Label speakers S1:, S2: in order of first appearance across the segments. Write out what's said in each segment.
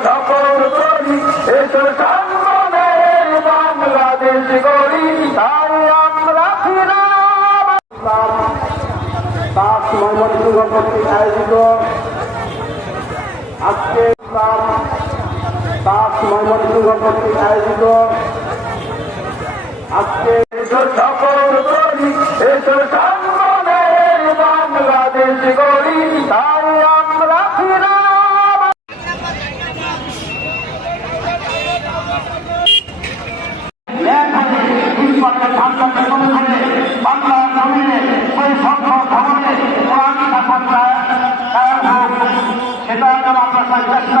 S1: সফল করি এসো সম্মানের বাংলাদেশ গড়ি তাই আমরা ফিরাম আজকে এসো করি বাংলাদেশ গড়ি তাই আমরা ফিরাম
S2: সেটা যেন আমরা সবাই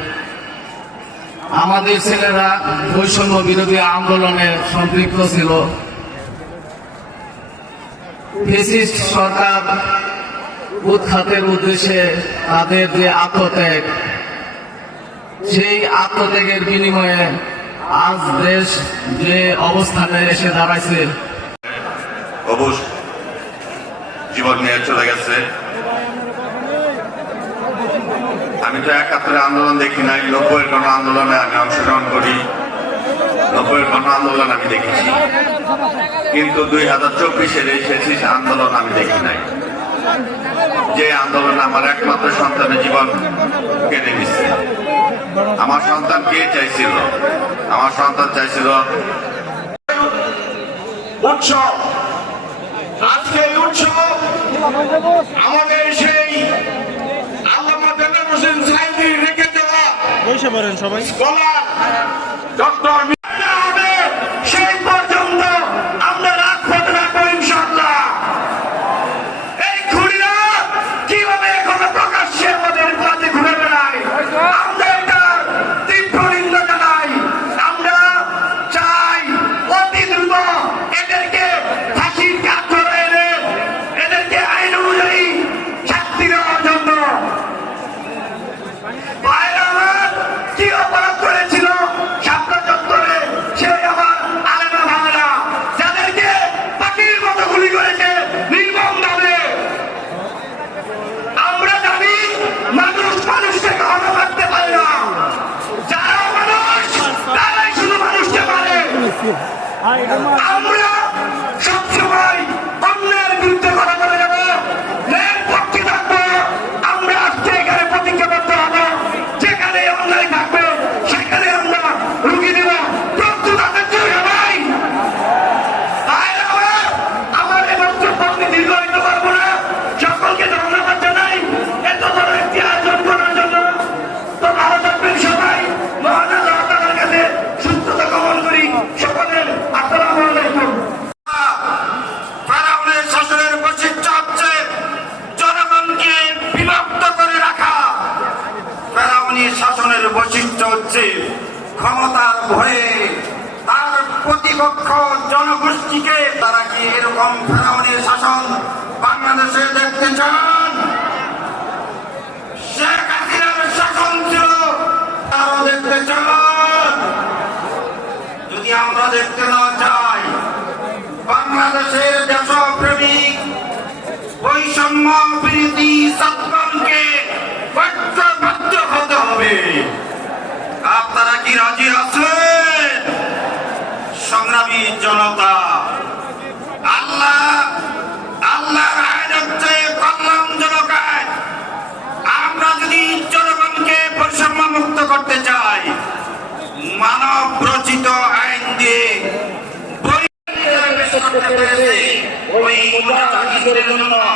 S3: আমাদের ছেলেরা বৈষম্য বিরোধী আন্দোলনে সম্পৃক্ত ছিল। সরকার উৎখাতের উদ্দেশ্যে তাদের যে আত্মত্যাগ, সেই আত্মত্যাগের বিনিময়ে আজ দেশ যে অবস্থানে এসে দাঁড়াইছে।
S4: অবশ জীবন নিয়ে চলে গেছে। আমি তো একাত্তরে আন্দোলন দেখি নাই, নব্বইয়ের কোন আন্দোলনে আমি অংশগ্রহণ করি। নব্বইয়ের কোন আন্দোলন আমি দেখেছি। কিন্তু দুই হাজার চব্বিশের এই আন্দোলন আমি দেখি নাই। যে আন্দোলন আমার একমাত্র সন্তানের জীবন কেড়ে নিচ্ছে। আমার সন্তান কে চাইছিল? আমার সন্তান চাইছিল
S2: উৎসব। আজকে উৎসব আমাদের
S5: বসে পড়েন সবাই।
S2: ডক্টর আমরা প্রতিপক্ষ জনগোষ্ঠীকে তারা কি এরকম ফেরাউনের শাসন বাংলাদেশে দেখতে চান? শাসন ছিল, তারও দেখতে চান। যদি আমরা দেখতে না চাই, বাংলাদেশের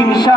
S3: ইনশা